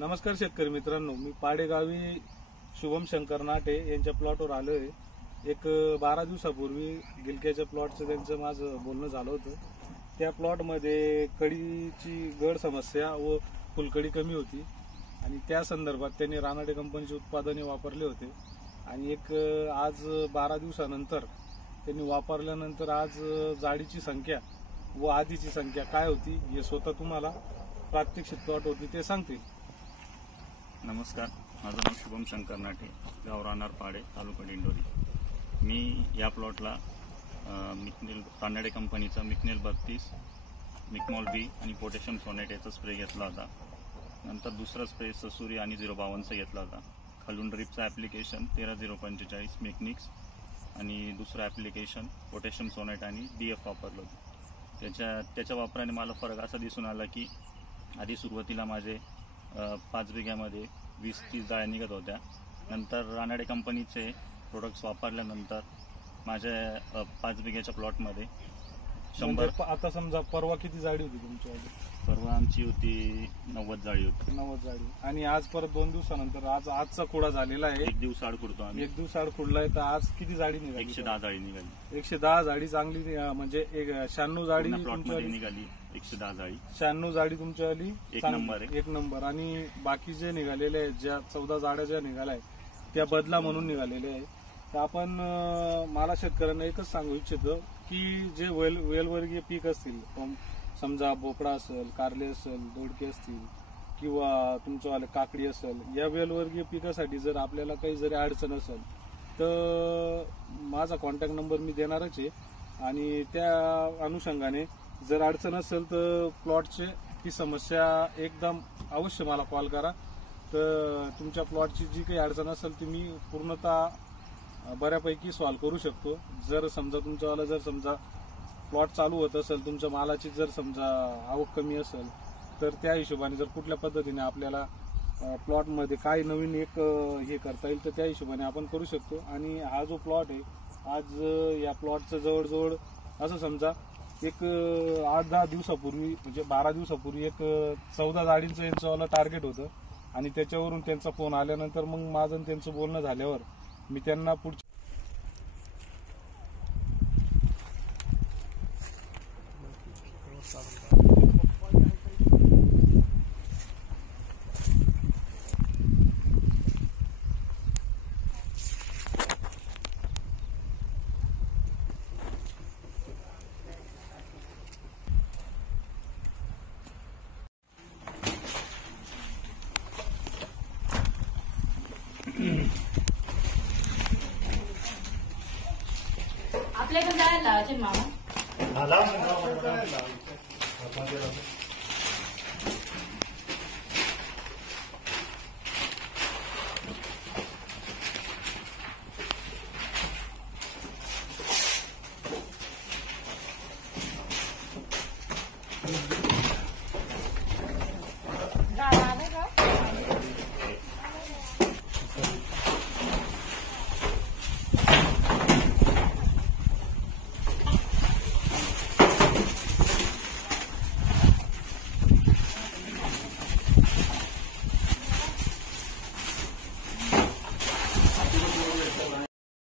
नमस्कार शेतकरी मित्रांनो, मी पाडेगावी शुभम शंकर नाटे यांच्या प्लॉटवर आलोय। एक 12 दिवसापूर्वी गिलक्याच्या प्लॉटचं त्यांचं माझं बोलणं झालं होतं। त्या प्लॉटमध्ये कळीची गड समस्या व फुलकडी कमी होती आणि त्या संदर्भात त्यांनी रानाडे कंपनीचे उत्पादने वापरले होते। आणि एक आज 12 दिवसानंतर त्यांनी वापरल्यानंतर आज जाडीची संख्या व आधीची संख्या काय होती हे स्वतः तुम्हाला प्रात्यक्षिक प्लॉट होती ते सांगतील। नमस्कार, माझं नाव शुभम शंकर नाटे, गाव राहणार पाडे, तालुका दिंडोरी। मी या प्लॉटला मिकनेल रानाडे कंपनीचा मिकनेल 32, मिकमॉल बी आणि पोटॅशियम सोनेट याचा स्प्रे घेतला होता। नंतर दुसरा स्प्रे ससुरी आणि 052चा घेतला होता। खालून ड्रिपचा ॲप्लिकेशन 13045 मेकनिक्स आणि दुसरं ॲप्लिकेशन पोटॅशियम सोनेट आणि DF वापरलं होतं। त्याच्या वापराने मला फरक असा दिसून आला की आधी सुरुवातीला माझे 5 बिघ्यामध्ये 20-30 जाळ्या निघत होत्या। नंतर रानाडे कंपनीचे प्रोडक्ट्स वापरल्यानंतर माझ्या 5 बिघ्याच्या प्लॉटमध्ये 100। आता समजा परवा किती जाडी होती तुमच्याकडे? परवा आमची होती 90 जाळी होती। 90 जाडी। आणि आज परत 2 दिवसानंतर आजचा खुडा झालेला आहे। एक दिवस आड खुडतो आम्ही। एक दिवस आड खुडलाय तर आज किती जाडी निघाली? 110 जाळी निघाली। 110 जाडी चांगली, म्हणजे 96 जाडी प्लॉटमध्ये निघाली। 110 जाळी, 96 जाडी तुमच्यावाली एक नंबर आहे। एक नंबर। आणि बाकी जे निघालेले आहेत, ज्या 14 जाड्या ज्या निघाल्या आहेत त्या बदला म्हणून निघालेल्या आहेत। तर आपण मला शेतकऱ्यांना एकच सांगू इच्छितो की जे वेलवर्गीय पीक असतील, समजा भोपळा असेल, कारले असेल, दोडके असतील किंवा तुमच्यावाले काकडी असेल, या वेलवर्गीय पिकासाठी जर आपल्याला काही जरी अडचण असेल तर माझा कॉन्टॅक्ट नंबर मी देणारच आहे। आणि त्या अनुषंगाने जर अडचण असेल तर प्लॉटचे ती समस्या एकदम अवश्य मला कॉल करा। तर तुमच्या प्लॉटची जी काही अडचण असेल ती मी पूर्णतः बऱ्यापैकी सॉल्व्ह करू शकतो। जर समजा तुमच्यावाला जर समजा प्लॉट चालू होत असेल, तुमच्या मालाची जर समजा आवक कमी असेल तर त्या हिशोबाने जर कुठल्या पद्धतीने आपल्याला प्लॉटमध्ये काय नवीन एक हे करता येईल तर त्या हिशोबाने आपण करू शकतो। आणि हा जो प्लॉट आहे, आज या प्लॉटचं जवळजवळ असं समजा एक 8-10 दिवसापूर्वी, म्हणजे 12 दिवसापूर्वी एक 14 जाडींचं यांचं टार्गेट होतं। आणि त्याच्यावरून त्यांचा फोन आल्यानंतर मग माझं त्यांचं बोलणं झाल्यावर मी त्यांना पुढच्या आपल्याकडे जायला लावायचे मामा।